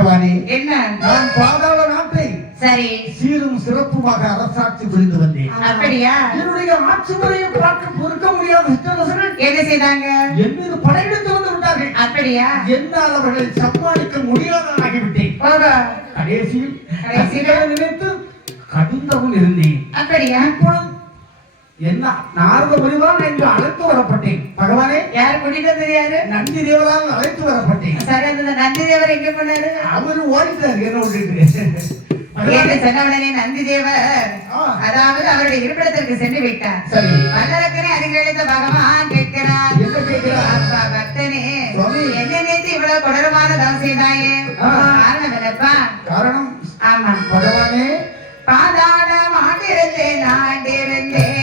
என்ன? நான் பாதாள நாட்டை சரி சீரும் சிறப்புமாக அரசாட்சி புரிந்து வந்தேன். அப்படியா? என்னுடைய ஆட்சி முறையை பார்க்க பொறுக்க முடியாத சிற்றரசர்கள் என்ன செய்தாங்க? என் மீது படையெடுத்து வந்து விட்டார்கள். அப்படியா? என்னால் அவர்களை சமாளிக்க முடியாதவனாகிவிட்டேன். கடைசியில் நினைத்து கடுந்தவும் இருந்தேன். அப்படியா? இப்பொழுது என்ன நாரத முனிவரால் என்று அழைத்து வரப்பட்டேன். பகவானே, யார் கூட்டிட்டு வந்தது? யாரு? நந்தி தேவரால் அழைத்து வரப்பட்டேன். சரி, அந்த நந்தி தேவர் எங்க போனாரு? அவரு ஓடிட்டார் என்ன விட்டுட்டு. சொன்னவுடனே நந்தி தேவர் அதாவது அவருடைய இருப்பிடத்திற்கு சென்று விட்டார். வல்லரக்கனை அதிகழித்த பகவான் கேட்கிறார், அப்பா பக்தனே, என்ன நினைத்து இவ்வளவு கொடூரமான தவம் செய்தாயே? காரணம் என்னப்பா? காரணம் ஆமா பகவானே, பாதாளம் ஆண்டிருந்தேன் ஆண்டிருந்தேன்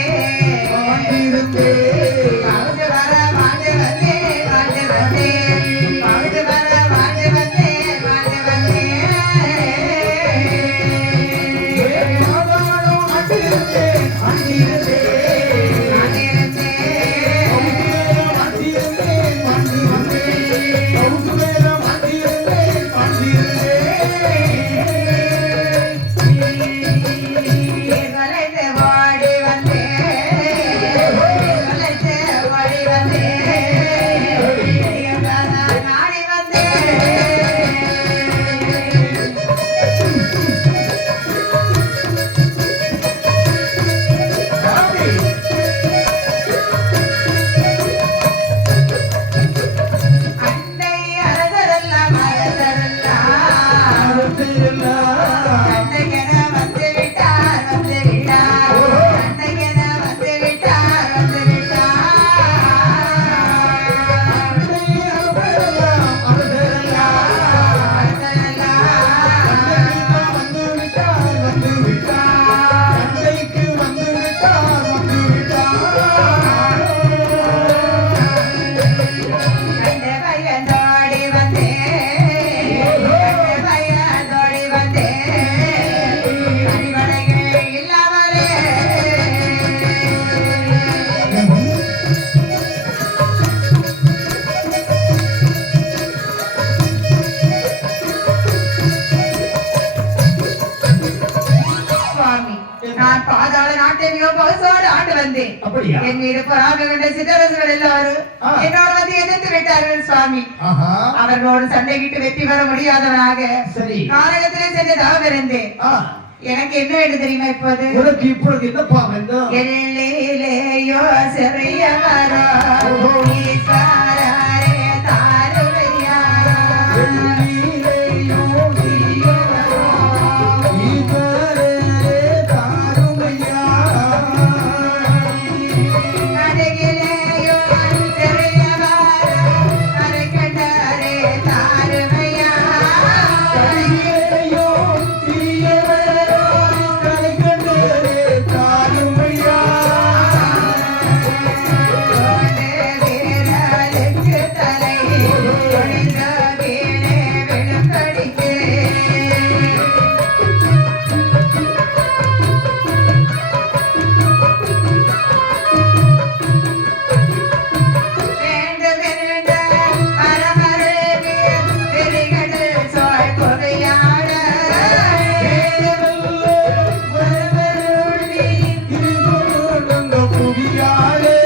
அவர்களோடு சண்டையிட்டு வெற்றி பெற முடியாதவனாக காலகத்திலே சென்று தவம் இருந்தேன். எனக்கு என்ன வேண்டும் தெரியுமா? இப்போது உனக்கு இப்பொழுது என்னப்பா வேண்டும்? எல்லையிலேயோ சிறியவரோ ஈஸ்வரரே தாருமையா, எல்லையிலேயோ சிறியவரோ ஈஸ்வரரே தாருமையா, அருகிலேயோ சிறியவரோ அருகண்டரே தாருமையா, அருகிலேயோ சிறியவரோ அருகண்டரே தாருமையா, வீரலுக்கு தலை ஒழிந்த வீணே விழும்படிக்கு வேண்டுமென்ற மரமருகே பெருகடல் சோழ் கொகையாட ஒருவருள்ளி திருகுருந்த புவியாளே.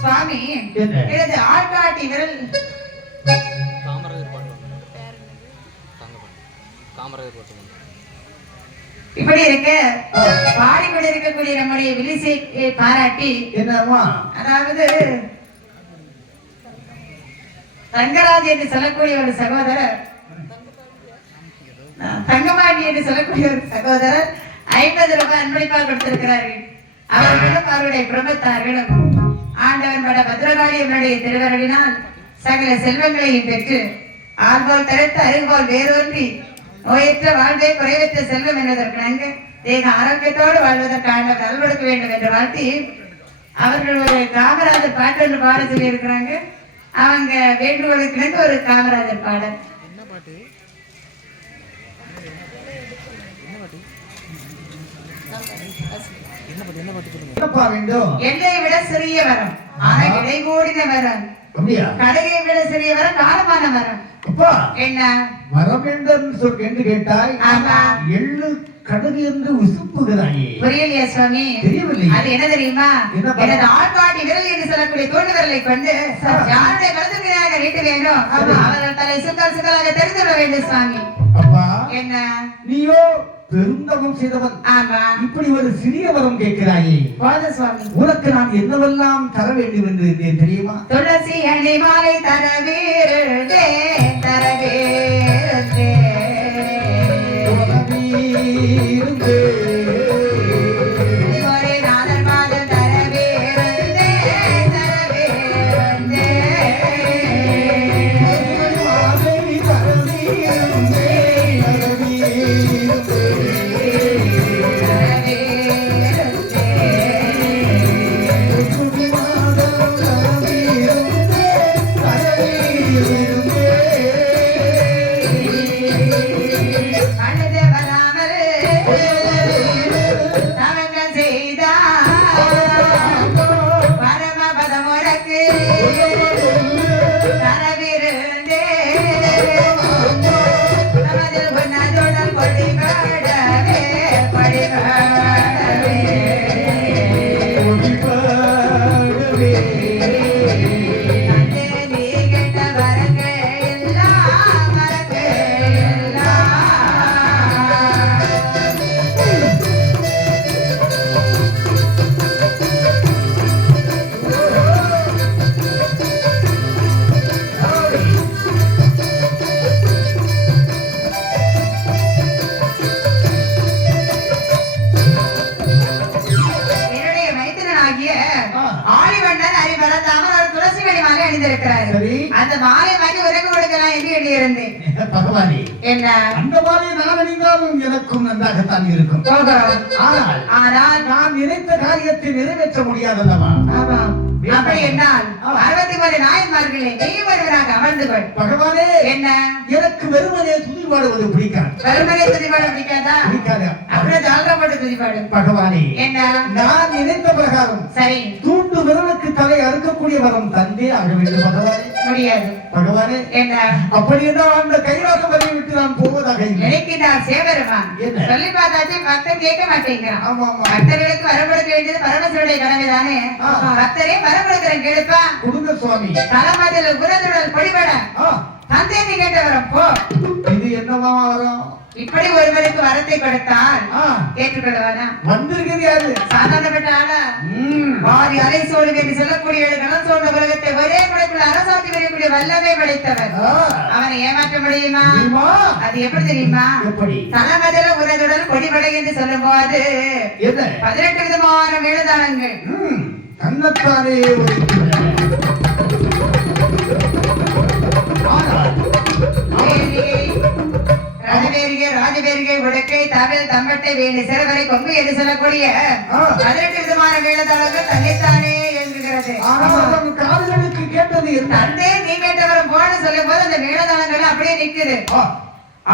சுவாமி, என்ன? எனது ஆள்காட்டி விரல் இப்படி இருக்க பாடிக்கொண்டு இருக்கக்கூடிய நம்முடைய விலிசை பாராட்டி, என்னம்மா? அதாவது தங்கராஜ் என்று சொல்லக்கூடிய ஒரு சகோதரர், தங்கமாண்டி என்று சொல்லக்கூடிய ஒரு சகோதரர் 50 ரூபாய் அன்பளிப்பாக கொடுத்திருக்கிறார்கள். அவர்களும் அவருடைய குடும்பத்தார்களும் ஆண்டவன் பட பத்திரகாளி அவனுடைய திருவருளினால் சகல செல்வங்களையும் பெற்று ஆள்போல் தடுத்து அருள்போல் வேரூன்றி நோயற்ற வாழ்வே குறைவற்ற செல்வம் என்பதற்கு நன்கு தேக ஆரோக்கியத்தோடு வாழ்வதற்கு ஆண்டவர் அருள் கொடுக்க வேண்டும் என்று வாழ்த்தி அவர்கள் ஒரு காமராஜர் பாட்டு ஒன்று பாட சொல்லி இருக்கிறாங்க. அவங்க வேண்டுகோளுக்கு ஒரு காமராஜர் பாடல். என்னப்பா வேண்டும்? என்னை விட சிறிய வரம், ஆனா இடை கூடின வரம், அப்படியா? கடையை விட சிறிய வரம், காலமான வரம். அப்பா என்ன வரம் என்று கேட்டாய். ஆமா. எள்ளு கடுகு என்று உசுப்புகிறாயே. புரியலையா சுவாமி? தெரியவில்லை. அது என்ன தெரியுமா? என்ன பாடல்? எனது ஆட்பாட்டி விரல் என்று சொல்லக்கூடிய தோண்டு விரலை கொண்டு யாருடைய வலதுகையாக நீட்ட வேண்டும், அவர்கள் தலை சுத்தல் சுத்தலாக தெரிந்து கொள்ள வேண்டும் சுவாமி. அப்பா என்ன நீயோ பெருந்தவம் செய்தவன், ஆமா, இப்படி ஒரு சிறிய வரம் கேட்கிறாயே. போத சுவாமி, உனக்கு நான் என்னவெல்லாம் தர வேண்டும் என்று இருந்தேன் தெரியுமா? துளசி அணி மாலை தரவீரே தரவீரே ஒரே நாதர் மாதம் தரவீரே தரவீரே அழுது வராமல் தவங்கள் செய்தார் பரமபதம் உனக்கு தரவிருந்தே நமது பொன்னதுடன் கொடிபாடவே கொடிபாடவே அங்கே நீ கேட்ட வரங்கள் எல்லாம் வரங்கள் எல்லாம் என்னுடைய மைத்திரனாகிய ஆழிவண்ணன் அறிவரத்தாமல் ஒரு துளசி வெடி மாலை அணிந்திருக்கிறார். சரி. அந்த மாலை வாங்கி உனக்கு கொடுக்கலாம் என்று எண்ணியிருந்தேன். பகவானே, என்ன அந்த மாதிரி நான் அணிந்தாலும் எனக்கும் நன்றாகத்தான் இருக்கும். ஆனால் ஆனால் நான் நினைத்த காரியத்தை நிறைவேற்ற முடியாதல்லவா? ஆமாம், அப்படி என்னால் 63 நாயன்மார்களே நீ ஒருவராக அமர்ந்து கொள். பகவானே, என்ன எனக்கு வெறுமனே துதி பாடுவது பிடிக்காது. வெறுமனே துதிபாடு பிடிக்காதா? பிடிக்காது. அப்படியே ஜால்ரா போட்டு துதிபாடு. பகவானே, என்ன நான் நினைத்த பிரகாரம் சரி தூண்டு விரலுக்கு தலை அறுக்கக்கூடிய வரம் தந்தே ஆக வேண்டும். பகவானே, முடியாது. பகவானே, என்ன அப்படி என்றால் அந்த கைலாசம் வரை விட்டு நான் போவதாக இல்லை. நினைக்கின்றார் சேவருமான். என்ன? சொல்லி பார்த்தாச்சு பக்தன் கேட்க மாட்டேங்கிறான். ஆமா ஆமா, பக்தர்களுக்கு வரம் கொடுக்க வேண்டியது பரமசிவனுடைய கடமைதானே. பக்தரே வரம் கொடுக்கிறேன் கேளுப்பா. கொடுங்க சுவாமி. தலமதில் உரதுடன் பொடிபட ஆ, தந்தை நீ கேட்ட வரம் போ. இது என்னவா வரம்? இப்படி ஒருவருக்கு வரத்தை கொடுத்தால் ஆ, ஏற்றுக்கொள்வானா? வந்திருக்கிறது யாரு? சாதாரணப்பட்ட ஆளா? பாதி அரை சோழு என்று சொல்லக்கூடிய கணம் சோழ உலகத்தை ஒரே குடைக்குள்ள அரசாட்சி வரக்கூடிய வல்லமை படைத்தவர். ஆ, அவனை ஏமாற்ற முடியுமா? தெரியுமா? அது எப்படி தெரியுமா? எப்படி? தலமதில உரதுடன் பொடிபடை என்று சொல்லும் போது என்ன? 18 விதமான மேலதானங்கள். தன்னைத்தானே ஒதுக்குகிறார். ஆனால் ரணவேரிகை ராஜவேரிகை உடக்கை தமிழ் தம்பட்டை வேண்டி சிறவரை கொங்கு என்று சொல்லக்கூடிய 18 விதமான மேலதாளங்கள் தன்னைத்தானே எழுதுகிறது. ஆனால் அவன் காதுகளுக்கு கேட்டது என்ன? தந்தை நீ கேட்டவரும் போன சொல்லும் போது அந்த மேலதாளங்கள் அப்படியே நிக்குது.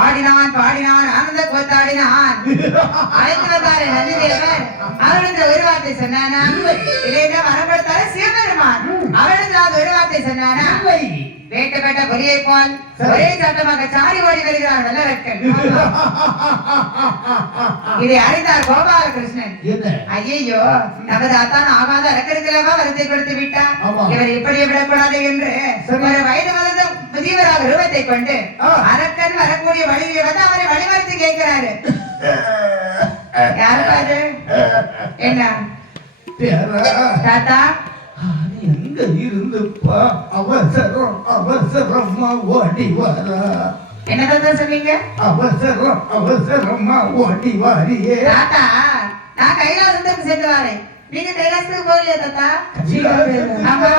ஆடினான் பாடினான் ஆனந்த கோத்தாடினான் அழைத்து வந்தாரு நந்திதேவர். அவரிடத்துல ஒரு வார்த்தை சொன்னானா? இல்லைன்னா வரப்படுத்தாரு சிவபெருமான். அவரிடத்துல அது ஒரு வார்த்தை சொன்னானா? வேட்டப்பட்ட பொலியை போல் ஒரே சட்டமாக சாடி ஓடி வருகிறார் வல்லரக்கன். இதை அறிந்தார் கோபாலகிருஷ்ணன். ஐயோ, நமது அத்தான் ஆகாத அரக்கருக்கெல்லாம் வரத்தை கொடுத்து விட்டார். இவர் இப்படி விடக்கூடாது என்று ஒரு வயது வளர்ந்த முதியவராக ரூபத்தை கொண்டு அரக்கன் வரக்கூடிய வழியை வந்து அவரை வழிமறித்து கேட்கிறாரு. யாரு பாரு? என்ன தாத்தா எங்க இருந்துப்பா அவசரம் அவசரமா ஓடி வர? என்ன தாத்தா சொன்னீங்க? அவசரம் அவசரமா ஓடி வாரியே. தாத்தா நான் கைலாசத்துக்கு சென்று வரேன். நீங்க கைலாசத்துக்கு போகலையா தாத்தா? ஆமா.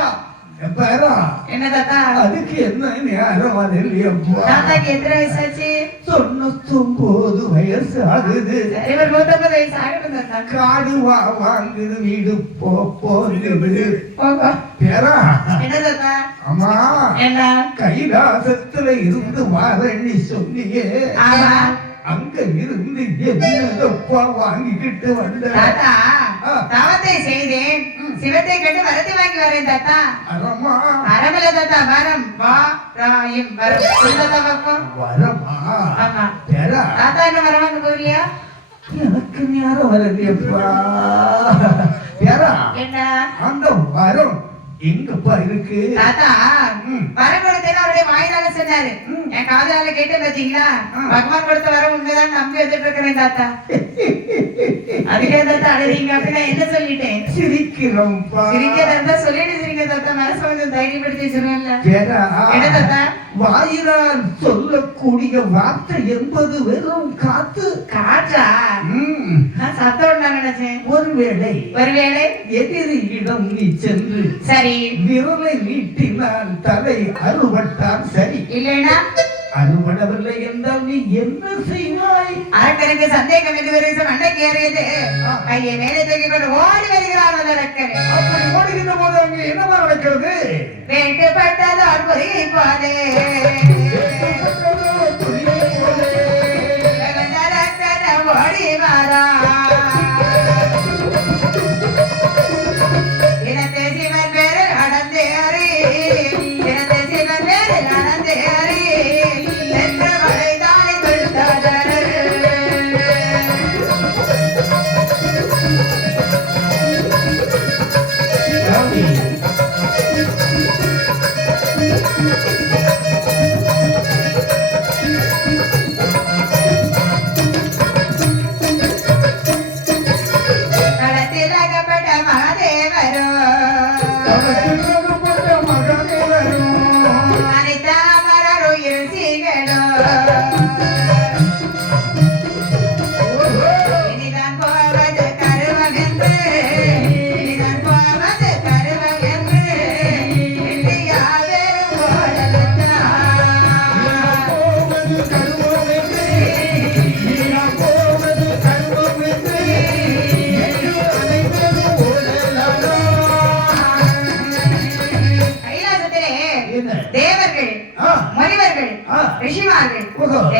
பேரா என்ன தாத்தா அதுக்கு என்ன நேரம் வரலையப்பா தாத்தாக்கு எத்தனை வயசாச்சு 99 வயசு ஆகுது சரி ஒரு 150 வயசு ஆகட்டும் தாத்தா காடு வாங்குது வீடு போகுது போகோ பேரா என்ன தாத்தா அம்மா என்ன கைலாசத்துல இருந்து வரேன்னு சொன்னியே ஆமா அங்க இருந்து என்னதப்பா வாங்கிக்கிட்டு வந்த தாத்தா தவத்தை செய்தேன் சிவத்தை கண்டு வரத்தை வாங்கி வரேன் தாத்தா வரமா வரமில்ல தாத்தா வரம் வா ராயம் வரம் தாத்தா பாப்போம் வரமா ஆமா பேரா தாத்தா என்ன வரம் வாங்க போறியா எனக்கு நேரம் வரலையப்பா பேரா என்ன அந்த வரம் எங்கப்பா இருக்கு தாத்தா வரம் கொடுத்தேன்னு அவருடைய வாயினால சொன்னாரு என் காதால கேட்டு பாத்தீங்களா பகவான் கொடுத்த வரம் உண்மைதான் நம்பி வச்சுட்டு இருக்கிறேன் தாத்தா அதுக்கே தாத்தா அழுறீங்க அப்படி நான் என்ன சொல்லிட்டேன் சிரிக்கிறோம்ப்பா சிரிக்கிறதா சொல்லிட்டு சிரிக்க தாத்தா மனசு கொஞ்சம் தைரியப்படுத்தி வச்சிருக்கேன்ல பேரா என்ன தாத்தா வாயினால் சொல்லக்கூடிய வார்த்தை என்பது வெறும் காத்து காற்றா நான் சத்தம் உண்டாங்க நினைச்சேன் ஒருவேளை எதிரியிடம் நீ சென்று சரி விரலை நீட்டினால் தலை அறுபட்டால் சரி இல்லைன்னா அறுபடவில்லை என்றால் நீ என்ன செய்வாய் அரக்கனுக்கு சந்தேகம் எது வருஷம் அன்னைக்கு ஏறியது கையை மேலே தூக்கி கொண்டு ஓடி வருகிறார் அந்த அரக்கன் அப்படி ஓடுகின்ற போது அங்கே என்னவா நடக்கிறது வேண்டுபட்டது ஒரு பொறியை போலே ஓடி வாரா இனத்தை சிவன் பேரு நடந்தேறி இனத்தை சிவன் பேரு நடந்தேறி என்ற வளைதானே தொழுதாதர்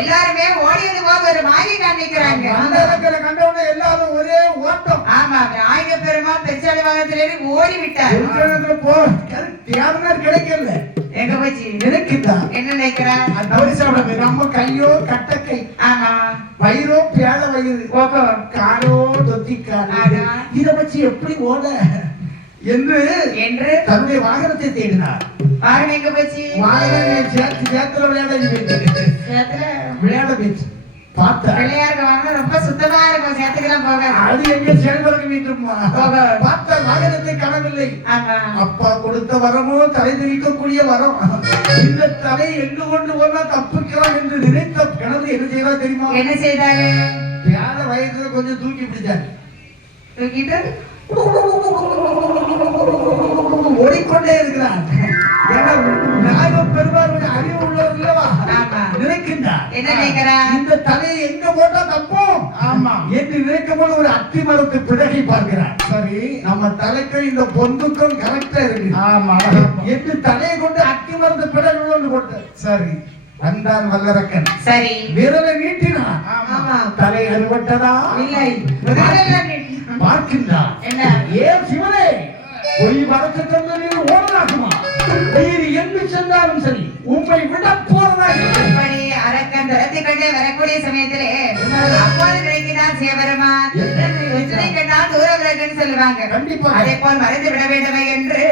எல்லாருமே ஓடியது போது ஒரு மாயை காண்பிக்கிறாங்க எல்லாரும் ஒரே ஓட்டம் ஆமா நாயக பெருமா பெருசாடி வாகனத்திலேயே ஓடி விட்டார் கிடைக்கல எங்க போச்சு நினைக்குதா என்ன நினைக்கிறார் நம்ம கையோ கட்டக்கை ஆமா வயிறோ பேழ வயிறு ஓகோ காலோ தொத்திக்காரு இத வச்சு எப்படி ஓட என்று தன்னுடைய வாகனத்தை தேடினார் வாகனம் எங்க போச்சு வாகனம் சேத்துல விளையாட போச்சு பார்த்தா பிள்ளையாருக்கு வாகனம் ரொம்ப சுத்தமா இருக்கும் சேத்துக்கெல்லாம் போக அது எங்க செயல்படுத்த வீட்டுமா பார்த்த வாகனத்தை காணவில்லை அப்பா கொடுத்த வரமோ தலை திரிக்கக்கூடிய வரம் இந்த தலை எங்கு கொண்டு போனா தப்புக்கலாம் என்று நினைத்த கிணறு என்ன செய்யறா தெரியுமா என்ன செய்தாரு வேற வயதுல கொஞ்சம் தூக்கி பிடிச்சாரு தூக்கிட்டு ஓடிக்கொண்டே இருக்கிறார் பெருமாளுடைய அறிவு உள்ளவர் இல்லவா நினைக்கின்றார் என்ன நினைக்கிறார் இந்த தலையை எங்க போட்டா தப்போம் ஆமா என்று நினைக்கும் போது ஒரு அத்தி மரத்து பிடகை பார்க்கிறார் சரி நம்ம தலைக்கும் இந்த பொந்துக்கும் கரெக்டா இருக்கு ஆமா என்று தலையை கொண்டு அத்தி மரத்து பிடகை கொண்டு போட்டார் சரி வந்தான் வல்லரக்கன் சரி விரலை நீட்டினான் ஆமா தலை அறுபட்டதா இல்லை பார்க்கின்றான் என்ன ஏன் சிவனே பொய் வரத்து தந்து நீர் ஓடலாகுமா நீர் எங்கு சென்றாலும் சரி உண்மை விட போறதாக அப்படி அரக்கன் துரத்தி கொண்டே வரக்கூடிய சமயத்திலே அப்போது கிடைக்கிறார் சிவபெருமான் உச்சனை கண்டால் தூர விலகுன்னு சொல்லுவாங்க கண்டிப்பா அதே போல் மறைந்து விட வேண்டுமே என்று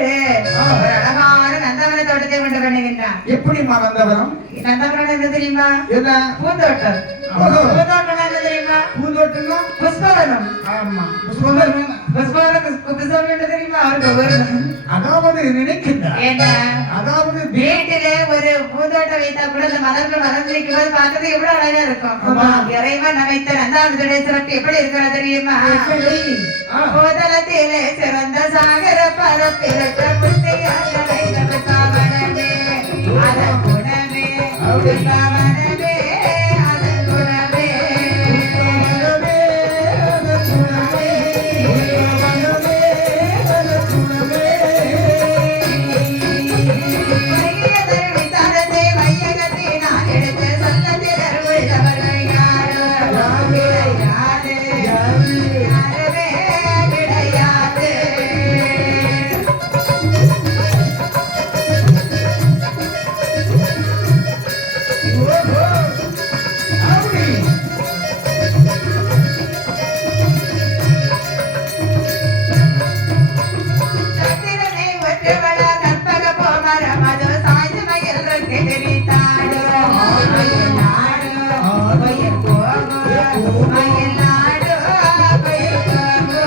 ஒரு அழகான நந்தவன தோட்டத்தை கொண்டு பண்ணுகின்றான் எப்படி நந்தவனம் நந்தவனம் என்ன தெரியுமா என்ன பூந்தோட்டம் பூந்தோட்டம் என்ன தெரியுமா தெரியுமா? பூந்தோட்டம்னா புஷ்பவனம். ஆமா புஷ்பவனம். புஷ்பவனம் புஷ்பவனம் என்ன தெரியுமா? அவருக்கு ஒரு அதாவது நினைக்கின்றார். என்ன? அதாவது வீட்டிலே ஒரு பூந்தோட்டம் வைத்தா கூட அந்த மலர்கள் மலர்ந்திருக்கும் போது பார்க்கறது எவ்வளவு அழகா இருக்கும். ஆமா. இறைவன் அமைத்த நந்தாவதுடைய சிறப்பு எப்படி இருக்கிறது தெரியுமா? போதலத்திலே சிறந்த சாகர பரப்பிரற்ற புத்தையாக வைத்த சாவனமே அதன் குணமே சாவனமே அதன் குணமே வையதருவி தரத்தை வையகத்தை நான் எடுத்து சொல்ல திறர் உள்ளவர்கள் யாரோ கிடையாது யாருமே கிடையாது. சத்திரனை ஒற்றுவள கற்பக போமர மது சாய்ந்து மயில் ரெட்டு தெரித்தாடோ மயில் நாடோ மயில் போகோ மயில் நாடோ மயில் போகோ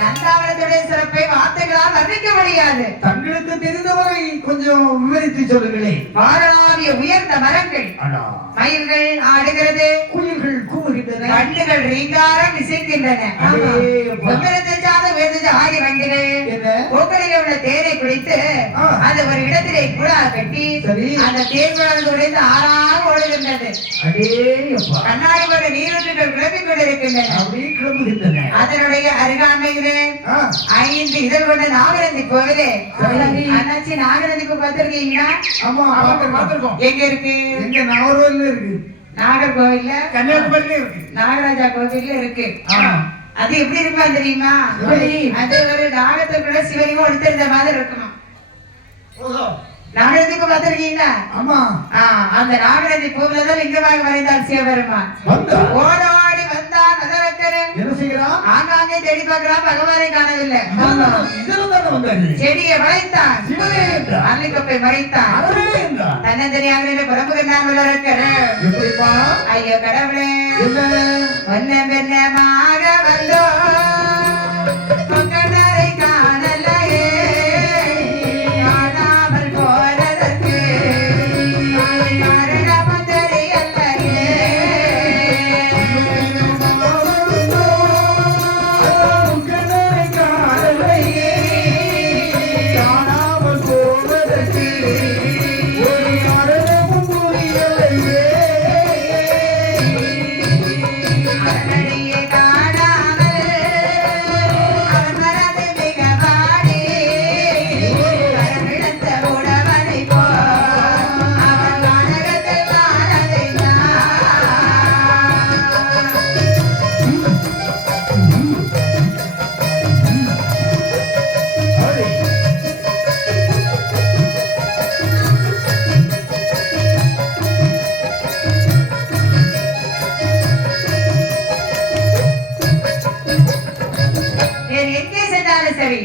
நந்தாவனத்துடைய சிறப்பை வார்த்தைகளால் வர்ணிக்க முடியாது. தங்களுக்கு தெரிந்தவரை கொஞ்சம் விவரித்து சொல்லுங்களேன். வாரணாவிய உயர்ந்த மரங்கள், மயில்கள் ஆடுகிறது, குயில்கள் கூறுகின்றன, வண்டுகள் ரீங்காரம் இசைக்கின்றன. ஆகிய வண்டுகள் என்ன? பூக்களில் உள்ள தேனை குடித்து அது ஒரு இடத்திலே குழா கட்டி சரி. அந்த தேன் குழாய் உடைந்து ஆறாக ஓடுகின்றது. அடேயப்பா. கண்ணாடி போல நீரூற்றுகள் கிளம்பிக் கொண்டிருக்கின்றன. அப்படியே கிளம்புகின்றன. அதனுடைய அருகாமையிலே 5 இதழ் கொண்ட நாகநந்தி கோவிலே. சரி. அண்ணாச்சி நாகநந்தி கோவில் பார்த்திருக்கீங்களா? ஆமா பார்த்திருக்கோம். எங்க இருக்கு? எங்க நாகர்கோவில்ல இருக்கு. நாகர்கோவில்ல கன்னியாகுமரியில இருக்கு. நாகராஜா கோவில்ல இருக்கு. அது எப்படி இருக்குமா தெரியுமா? எப்படி? அது ஒரு நாகத்துக்குள்ள சிவலிங்கம் எடுத்திருந்த மாதிரி இருக்குமா? நாகநந்திக்கு பார்த்திருக்கீங்களா? ஆமா. அந்த நாகநந்தி பூவில தான் லிங்கமாக வரைந்தார் சிவபெருமான். ஓடோடி வந்தார் நகரக்கரு. என்ன செய்கிறான்? ஆங்காங்கே தேடி பார்க்கிறான், பகவானை காணவில்லை. இதெல்லாம் தானே வந்தாரு. செடியை வளைத்தான், சிவனே என்றார். அரளிக்கொப்பை மறைத்தான், அறவே என்றார். தன்னந்தனியாக புறம்புகின்றான் உள்ளரக்கரு. எப்படிப்பா? ஐயோ கடவுளே, என்ன? ஒன்ன பெண்ணமாக வந்தோ மக்களரை காணலையே காணாமல் போனதற்கு காரணம் தெரியலையே. காணாமல் போவதற்கு ஒரு காரணமும் புரியலையே. அவனடியே காணாமல் அவன் மனது மிக வாடி வரமிழந்த உடவனை போல் அவன் கானகத்தில் வாழலைதான். வேறு எங்கே சென்றாலும் சரி,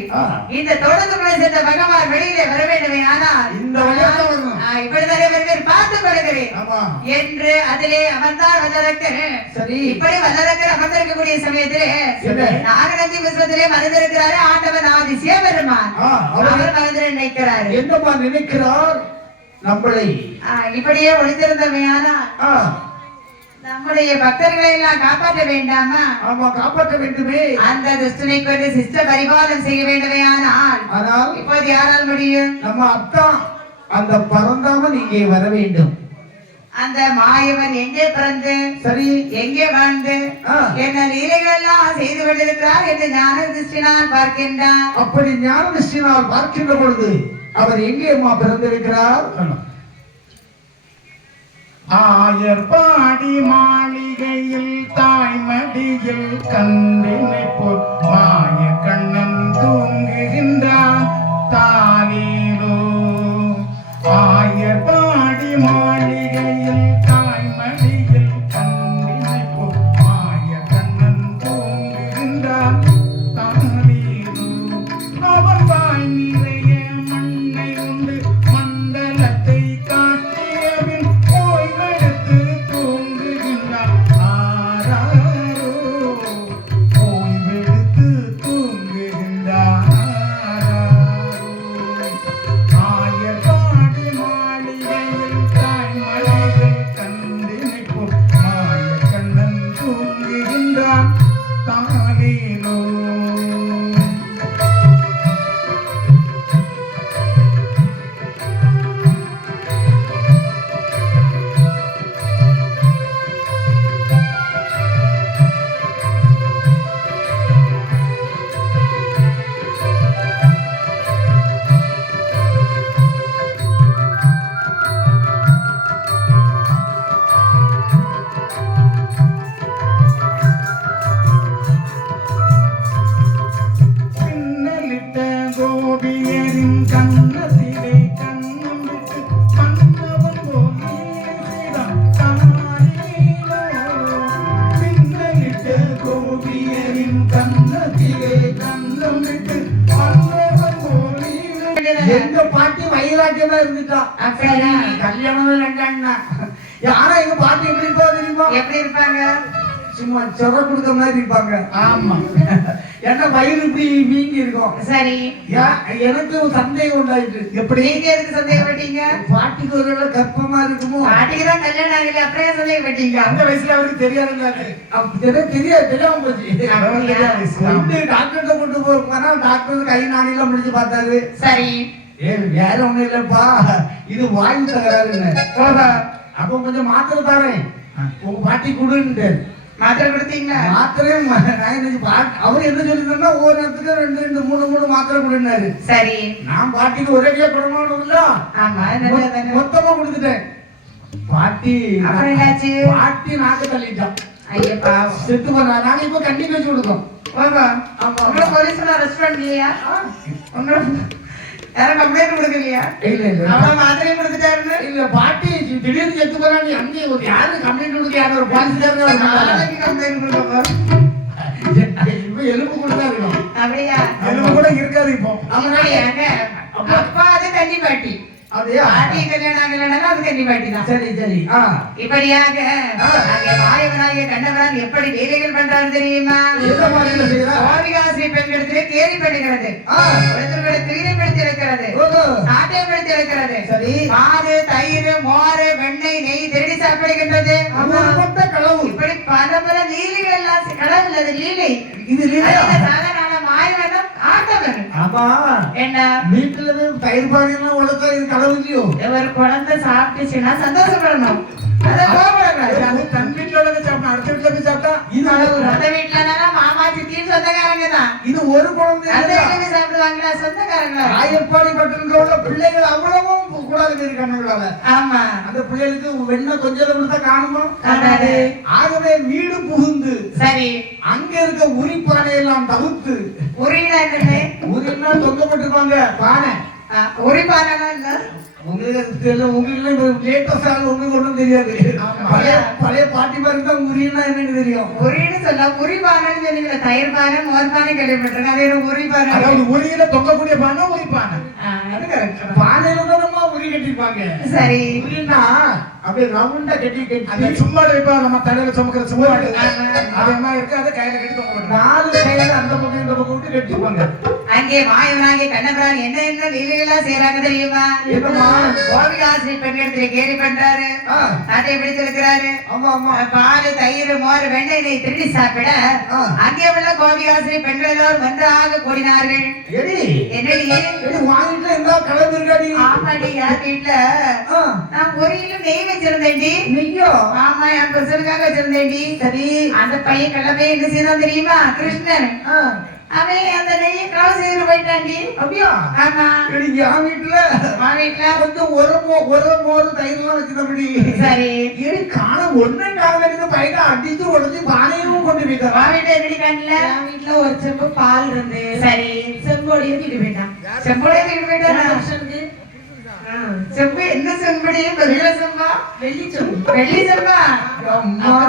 இந்த தோட்டத்துக்குள்ள சென்ற பகவான் வெளியிலே வர வேண்டுமே. ஆனால் இந்த வழியா தான் வரணும். இப்படிதானே வருவேன், பார்த்துக் கொள்கிறேன் ஆமா. என்று அதிலே அமர்ந்தார் வல்லரக்கர். சரி. இப்படி வல்லரக்கர் அமர்ந்திருக்கக்கூடிய சமயத்திலே என்ன? நாகநந்தி புஷ்பத்திலே மறந்திருக்கிறாரு ஆண்டவன் ஆதி சிவபெருமான். அவர் மறந்து நினைக்கிறாரு. என்னமா நினைக்கிறார்? நம்மளை இப்படியே ஒளிந்திருந்தவையானா நம்முடைய பக்தர்களை எல்லாம் காப்பாற்ற வேண்டாமா? ஆமா, காப்பாற்ற வேண்டுமே. அந்த துஷ்டனை கொண்டு சிஷ்ட பரிபாலனம் செய்ய வேண்டுமையானால் ஆனால் இப்போது யாரால் முடியும்? நம்ம அத்தா அந்த பரந்தாமன் இங்கே வர வேண்டும். அந்த மாயவன் எங்கே பிறந்து சரி எங்கே வாழ்ந்து என்ன லீலைகள் எல்லாம் செய்து கொண்டிருக்கிறார் என்று ஞான திருஷ்டினால் பார்க்கின்றான். அப்படி ஞான திருஷ்டினால் பார்க்கின்ற பொழுது அவர் எங்கே அம்மா பிறந்திருக்கிறார்? ஆயர்பாடி மாளிகையில் தாய்மடியில் கண்டினை போல் மாய கண்ணன் தூங்குகின்றான் தானீரோ. ஆயர்பாடி மாளிகையில் தாய்மடியில் கண்டினை போல் மாய கண்ணன் தூங்குகின்றான் தானீரோ. அவன் வாய் தாலேலோ. பின்னலிட்ட கோபியரின் கன்னத்திலே கண்ணம் விட்டு மன்னவன் போல் நீதான் தாலேலோ. பின்னலிட்ட கோபியரின் கன்னத்திலே கண்ணம் விட்டு மன்னவன் போல் நீதான். எங்க பாட்டி வைராக்கியமா இருந்துட்டா. அப்படியா? கல்யாணம் இல்லைன்னா யாரா எங்க பாட்டி எப்படி இருப்பா தெரியுமா? எப்படி இருப்பாங்க? சும்மா சொர கொடுத்த மாதிரி இருப்பாங்க. ஆமா. என்ன வயிறு இப்படி வீங்கி இருக்கும். சரி, எனக்கு ஒரு சந்தேகம் உண்டாயிட்டு. எப்படி நீங்க எதுக்கு சந்தேகப்பட்டீங்க? பாட்டிக்கு ஒரு வேளை கர்ப்பமா இருக்குமோ? பாட்டிக்கு தான் கல்யாணம் ஆகல, அப்புறம் ஏன் சந்தேகப்பட்டீங்க? அந்த வயசுல அவருக்கு தெரியாதுங்க அது. தெரியாம போச்சு. டாக்டர்கிட்ட கொண்டு போனா டாக்டர் கை நாடிலாம் முடிச்சு பார்த்தாரு. சரி, வேற ஒண்ணும் இல்லப்பா, இது வாயு தகராறுன்னு. அப்ப கொஞ்சம் மாத்திரை தரேன், உங்க பாட்டி கொடுன்னு. மாத்திரை கொடுத்தீங்களா? மாத்திரையும் அவர் என்ன சொல்லிருந்தா ஒவ்வொரு நேரத்துக்கு 2 3 மாத்திரை கொடுனாரு. சரி, நான் பாட்டிக்கு ஒரேடியா கொடுக்கணும் இல்ல, ஆமா, நல்லதானே. மொத்தமா கொடுத்துட்டேன். பாட்டி அப்புறம் என்னாச்சு? பாட்டி நாக்கு தள்ளிட்டான். ஐயோ பாவம். செத்து போனா. நாங்க இப்ப கண்டிப்பா வச்சு கொடுத்தோம். ஓஹோ, உங்களை போலீஸ்ல அரெஸ்ட் பண்ணலையா? உங்களை யாரும் கம்ப்ளைண்ட் கொடுக்கலையா? இல்ல இல்ல அவ்வளவு மாத்திரையும் கொடுத்துட்டாருன்னு? இல்ல, பாட்டி திடீர்னு செத்து போனா நீ அங்கே ஒரு யாரு கம்ப்ளைண்ட் கொடுக்க, யாரும் ஒரு போலீஸ்காரங்க நாளைக்கு கம்ப்ளைண்ட் கொடுக்க இப்ப எலும்பு கூட தான் இருக்கும். அப்படியா? எலும்பு கூட இருக்காது இப்போ. அப்படியாங்க? அப்பா அது கன்னி பாட்டி. அப்படியா? பாட்டி கல்யாணம் ஆகலைன்னா அது கன்னி பாட்டி தான். சரி சரி. இப்படியாக அங்கே மாயவனாகிய கண்ணவரான் எப்படி வேலைகள் பண்றாரு தெரியுமா? எந்த மாதிரி செய்யறா? கோபிகாசி பெண்களிடத்திலே கேலி பண்ணுகிறது, ஒருத்தருடைய தீரைப்படுத்தி இருக்கிறது, சாட்டைப்படுத்தி இருக்கிறது. சரி. பால், தயிர், மோர், வெண்ணெய், நெய் திருடி சாப்பிடுகின்றது. களவு. இப்படி பல பல லீலைகள் எல்லாம் கடவுள், அது லீலை. இது லீலையா? சாதாரண மாயவனம் ஆட்டவன். ஆமா, என்ன வீட்டுல தயிர் பானையெல்லாம் உழைத்தா இது களவு இல்லையோ? ஒரு குழந்தை சாப்பிட்டுச்சுன்னா சந்தோஷப்படணும், அதை கோபப்படக்கூடாது. அது தன் வீட்டுல உள்ளதை சாப்பிட்டா அடுத்த வீட்டுல போய் சாப்பிட்டா இது அந்த வீட்டுலனாலும் மாமா சித்தியும் சொந்தக்காரங்க தான். இது ஒரு குழந்தை அந்த வீட்டுல சாப்பிடுவாங்களா? சொந்தக்காரங்களா? ஆயப்பாடி பட்டணத்துல பிள்ளைகள் அவ்வளவும் கூடாது இருக்காங்களால. ஆமா, அந்த பிள்ளைகளுக்கு வெண்ண கொஞ்சம் கொடுத்தா காணுமா? காணாது. ஆகவே வீடு புகுந்து சரி, அங்க இருக்க உரிப்பானையெல்லாம் தவிர்த்து, உரினா என்னன்னு? உரியெல்லாம் தொங்கப்பட்டிருப்பாங்க பானை. உரிப்பானா இல்ல? உங்களுக்கு தெரியல, உங்களுக்கு லேட்டஸ்ட் ஆள் உங்களுக்கு ஒண்ணும் தெரியாது. பழைய பாட்டி மாதிரி தான் உரியனா என்னன்னு தெரியும். உரின்னு சொல்ல உரிப்பானன்னு சொன்னீங்களா? தயிர் பானை, மோர் பானை கேள்விப்பட்டிருக்கேன். அது ஒரு உரிப்பானை. அதாவது உரியில தொங்கக்கூடிய பானை உரிப்பானை. அது கரெக்ட். பானையில தான் உரி கட்டிருப்பாங்க. சரி, உரியனா அப்படியே ரவுண்டா கட்டி அந்த சும்மாடு வைப்பா, நம்ம தலையில சுமக்கிற சும்மாடு அது என்ன இருக்கு, அதை கையில கட்டி தொங்க போட்டுருவாங்க. 4 கையில அந்த பக்கம் இந்த பக்கம் விட்டு கட்டிருப்பாங்க. அங்கே மாயவனாகிய கண்ணபிரான் என்ன என்ன லீலைகளா செய்யறாங்க தெரியுமா? கோபிகாசி பெண்ணிடத்திலே கேலி பண்றாரு, சாட்டை பிடித்திருக்கிறாரு. ஆமா ஆமா. பால், தயிர், மோர், வெண்ணெய், நெய் திருடி சாப்பிட அங்கே உள்ள கோபிகாசி பெண்கள் எல்லோரும் ஒன்றாக கூடினார்கள். என்னடி வாங்கிட்டு இருந்தா கிளம்பி இருக்காடி. ஆமாடி, யார் வீட்டுல நான் பொரியிலும் நெய் வச்சிருந்தேன்டி. நெய்யோ? ஆமா, என் புருஷனுக்காக வச்சிருந்தேன்டி. சரி, அந்த பையன் கிளம்பி என்ன செய்தான் தெரியுமா? கிருஷ்ணன் அவன் அந்த நெய்யை களவு செய்து போயிட்டாண்டி. அப்படியா? ஆமா, என் வீட்டுல கொஞ்சம் ஒரு மோர் தயிர்லாம் வச்சுதபடி. சரி, காண ஒன்னும் காண பையன் அடிச்சு உடச்சு பானையும் கொண்டு போயிட்டான். வா வீட்டை எப்படி காணல? என் வீட்டுல ஒரு செம்பு பால் இருந்து சரி, செம்போடியே தூக்கிட்டு போயிட்டான். செம்போடைய தூக்கிட்டு போயிட்டானா? புருஷனுக்கு செம்பு என்ன செம்படி? வெள்ளை செம்பா? வெள்ளி செம்பு. வெள்ளி செம்பா?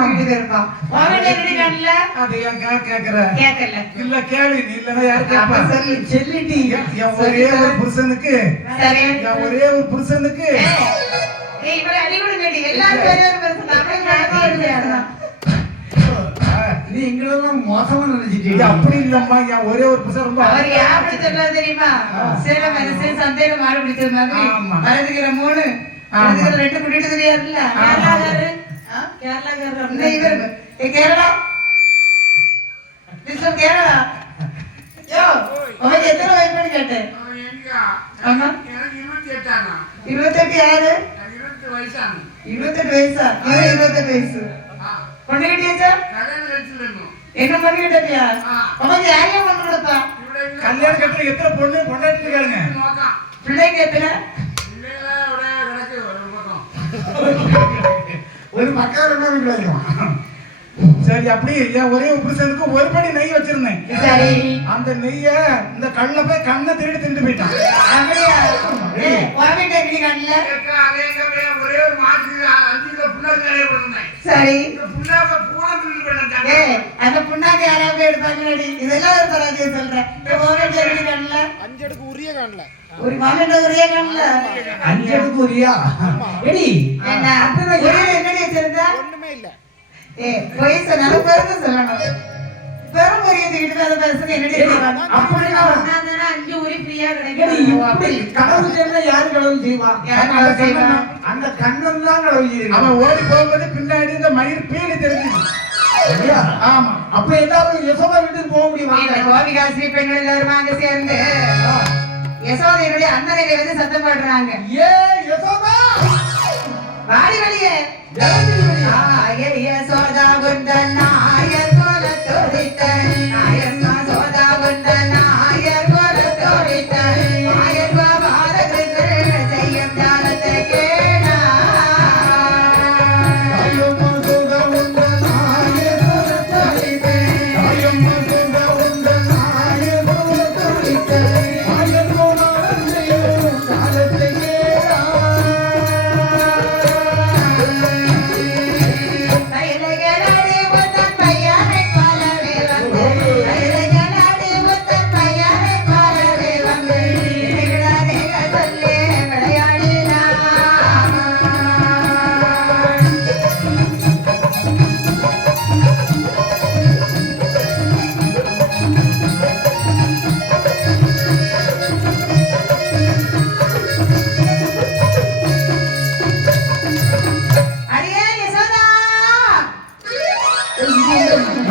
வீட்டுக்கு இருப்பான். வா வீட்டை எப்படி காணல? அது ஏன் கேக்குற? கேட்கல. இல்ல கேளு, நீ இல்லன்னா யாரு கேட்பா? சொல்லி செல்லிட்டி. என் ஒரே ஒரு புருஷனுக்கு, சரி, என் ஒரே ஒரு புருஷனுக்கு இவரை அடி கொடுங்கடி. எல்லாரும் வேற ஒரு person. அப்படியே நான் இல்லையா? நீ எங்களெல்லாம் மோசமா இது நினைச்சிட்டீங்க. அப்படி இல்லம்மா, என் ஒரே ஒரு புருஷன் ரொம்ப அவர் யார் பிடிச்சிருந்தா தெரியுமா? சேர மனசு சந்தையில மாடு பிடிச்சது மாதிரி. ஆமா. வலதுகிற 3, இடதுகிற 2 கூட்டிட்டு தெரியாதுல்ல? கேரளாக்காரரு. இந்த கேரளாக்காரரு. இவரு கேரளா சொல்லு கேளடா. யோ, உனக்கு எத்தனை வயசுன்னு கேட்டேன். ஆமா. 28 யாரு? 28 வயசா? 28 வயசு. பொண்ணு கட்டியாச்சா? என்ன பொண்ணு கட்டியா? உனக்கு யாரையும் பொண்ணு கொடுப்பா? கல்யாணம் கட்டுற எத்தனை பொண்ணு பொண்டாட்டி இருக்காங்க? பிள்ளைங்க எத்தனை? ஒரு மக்கள் சரி, அப்படி என் ஒரே புருஷனுக்கு ஒரு படி நெய் வச்சிருந்தேன். சரி. அந்த நெய்ய இந்த கல்ல போய் கண்ணை திருடி திண்டு போயிட்டான். அப்படியா? உறவிட்ட எப்படி கண்ணல? சரி. அந்த புண்ணாக்கு யாராவது எடுப்பாங்கடி? இதெல்லாம் ஒரு பராதியை சொல்றேன். உறவிட்ட எப்படி கண்ணல? 5 அடுக்கு உரிய காணல. ஒரு மாமன் உரிய கண்ணல? 5 அடுக்கு உரியா? எடி என்ன உரிய என்னடி வச்சிருந்தா? ஒண்ணுமே இல்ல. போய் சொன்னாலும் பெருமை சொல்லணும். பெரும் உரிய தூக்கிட்டு அந்த பசங்க என்னடி செய்வாங்க? அப்படின்னா 5 உரி ஃப்ரீயா எடி கிடைக்கும். இப்படி கடவுள் செய்யணும். யாரு கடவுள் செய்வா? யாரு கடவுள் செய்வா? அந்த கண்ணன் தான் கடவுள் செய்வா. அவன் ஓடி போகும்போது பின்னாடி இந்த மயிர் பீலி தெரிஞ்சு. ஆமா. அப்ப எல்லாரும் யசோதா வீட்டுக்கு போக முடியுமா? இந்த கோபிகா ஸ்ரீ பெண்கள் எல்லாரும் அங்க சேர்ந்து யசோதையினுடைய அண்ணனையில வந்து சத்தம் போடுறாங்க. ஏ யசோதா வாடி வெளியே. யசோதா குந்த நாயர் போல தோடித்த நாயர் சோதா குந்த நாயர் போல தோடித்த நாயர் பாபாரகர்கள் செய்யும் ஞானத்தை கேடா. தைலகளாடி உத்தன் பையனை போலவே வந்து தைலகளாடி உத்தன் பையனை போலவே வந்து இணைகளாதே சொல்லி விளையாடினான். அடியே யசோதா,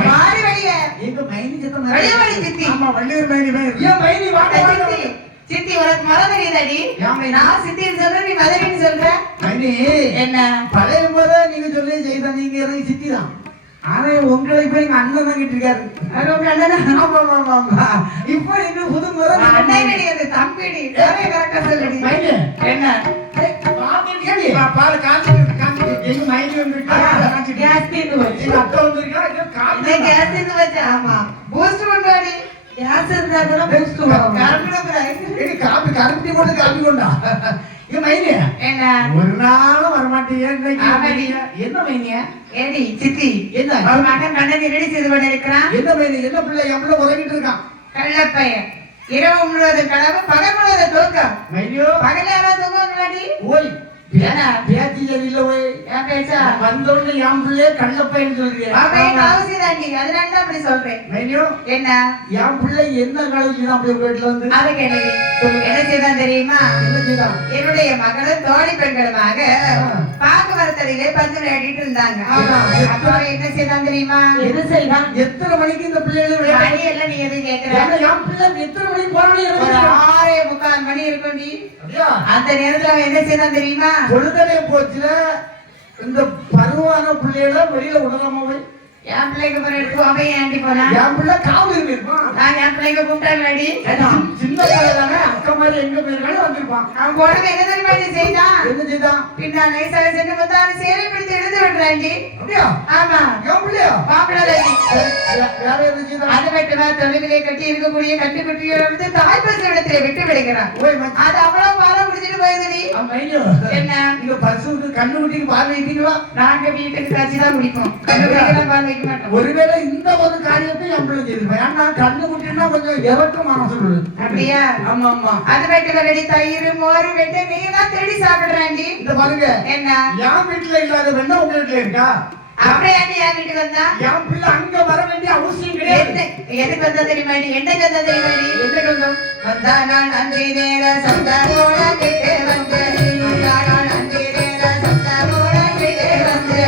வாடி வெளியே. எங்க மைனி வெளியே வாடி சித்தி. ஆமா, வள்ளியூர் மயிரி மயிர். ஏன் மைனி வாங்க சித்தி, சித்தி உனக்கு மரம் தெரியுதாடி? நான் சித்தின்னு சொல்றேன், நீ மதுரைன்னு சொல்ற. மைனி என்ன? பழைய முறை நீங்க சொல்லி செய்த நீங்க இறங்கி சித்தி தான். ஆனா உங்களை போய் எங்க அண்ணன் தான் கிட்டிருக்காரு. அது உங்க அண்ணனா? ஆமா ஆமா ஆமா. இப்போ எங்க புது முறை அண்ணன் கிடையாது, தம்பிடி. ஒரே கரெக்டா சொல்லுடி. மைனி என்ன? பால் காஞ்சிட்டு காஞ்சிட்டு. எங்க மைனி வந்து கேஸ் தீர்ந்து போச்சு. எங்க அக்கா வந்திருக்கா இந்த கேஸ் தீர்ந்து போச்சு. ஆமா. பூஸ்ட் கொண்டாடி. கேஸ் இருந்தா கூட பூஸ்ட் வரும். கரண்ட் கூடாது. காப்பி கருப்பி போட்டு காப்பி கொண்டா. எங்க மைனி என்ன? ஒரு நாளும் வரமாட்டீங்க இன்னைக்கு. ஆமாடி. என்ன மைனிய? ஏடி சித்தி, என்ன அவன் மகன் கண்ணனை ரெடி செய்து கொண்டிருக்கிறான். என்ன மைனி? என்ன பிள்ளை என் பிள்ளை உறங்கிட்டு இருக்கான். கள்ளப்பையன். இரவு முழுவதும் கனவு, பகல் முழுவதும் தூக்கம். மைனியோ பகல் யாராவது தூங்குவாங்களாடி? ஓய் என்ன? பேச்சு சரியில்லை ஓய். ஏன் பேசா? வந்தோடனே என் பிள்ளைய கள்ளப்பையன் சொல்றீங்க. அவன் காவசி தாண்டி, அதனால தான் அப்படி சொல்றேன். மைனியோ என்ன? என் பிள்ளை என்ன கலவுச்சு தான் அப்படி வீட்டுல வந்து அதை கேள்வி என்ன செய்தான் தெரியுமா? என்ன செய்தான்? என்னுடைய மகளும் தோழி பெண்களுமாக பாக்கு மரத்தடியிலே பந்து விளையாடிட்டு இருந்தாங்க. ஆமா. அப்ப அவன் என்ன செய்தான் தெரியுமா? என்ன செய்தான்? எத்தனை மணிக்கு இந்த பிள்ளைகளை மணி எல்லாம் நீ எதுவும் கேட்கிற? என் பிள்ளை எத்தனை மணிக்கு போறானே ஒரு 6:45 மணி இருக்கும் நீ. அப்படியா? அந்த நேரத்துல அவன் என்ன செய்தான் தெரியுமா? பொழுதனே போச்சுல இந்த பருவான பிள்ளைகளை வெளியில விடலாமா போய்? என் பிள்ளைக்கு போற எடுத்து அவன் ஏன்டி போனா? என் பிள்ளை காவல் இருப்பான். நான் என் பிள்ளைங்க கூப்பிட்டாங்களாடி? சின்ன பிள்ளை தானே, அக்கா மாதிரி எங்க போயிருக்காலும் வந்திருப்பான். அவன் போனது என்ன தெரியுமா நீ செய்தான்? என்ன செய்தான்? பின்னா நைசாக சென்று பார்த்தா அவன் சேலை பிடித்து எடுத்து விடுறாண்டி. அப்படியா? ஆமா, என் பிள்ளையா? மாப்பிள்ளை. வேற என்ன செய்தான்? அது மட்டுமா தொழுவிலே கட்டி இருக்கக்கூடிய கட்டுக்குட்டியோட வந்து தாய்ப்பசு இடத்துல விட்டு விடுகிறான். ஓய் மச்சான். அது அவ்வளவு பாலம் குடிச்சிட்டு போயிருது. மைனியோ என்ன? நீங்க பசுவுக்கு கண்ணு குட்டிக்கு பால் வைப்பீங்களா? நாங்க வீட்டுக்கு காய்ச்சி தான் குடிப்போம். கண்டுபிடிக்கலாம் பால் வைக்க மாட்டோம். ஒருவேளை இந்த ஒரு காரியத்தை என் பிள்ளை செய்திருப்பேன். ஏன்னா கண்ணு குட்டினா கொஞ்சம் இறக்கமான சொல்லுது. அப்படியா? ஆமா ஆமா. அது மட்டும் இல்லடி, தயிர் மோர் வெட்டு நீ தான் தேடி சாப்பிடுறாண்டி. இந்த பாருங்க, என்ன? என் வீட்டுல இல்லாத வெண்ணெய் உங்க வீட்டுல இருக்கா? அப்படியே என் வீட்டுக்கு வந்தா என் பிள்ளை அங்க வர வேண்டிய அவசியம் கிடையாது. எதுக்கு வந்தா தெரியுமாடி? என்னைக்கு வந்தா தெரியுமாடி? என்ன கந்தம்? வந்தா நான் அன்றி நேர சந்தானோட கிட்டே வந்து வந்தா நான் அன்றி நேர சந்தானோட கிட்டே வந்து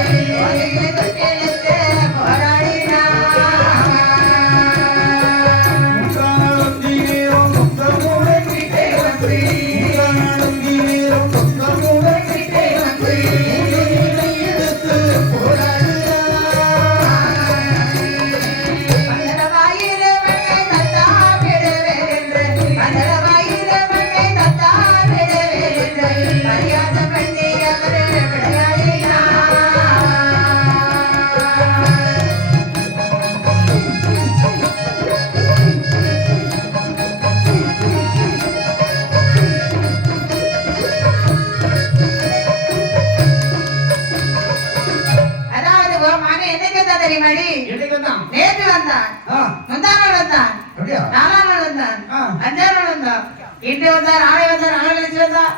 ஒளியில தொட்டிலுக்கு போராடினான். தெரியுமாடி? என்னைக்கு வந்தான்? நேற்று வந்தான், ஆ, முந்தா நாள் வந்தான், அப்படியா? 4ஆம் நாள் வந்தான், ஆ. 5ஆம் நாள் வந்தான், இன்று வந்தான், நாளை வந்தான், நாளை கழிச்சு வந்தான்.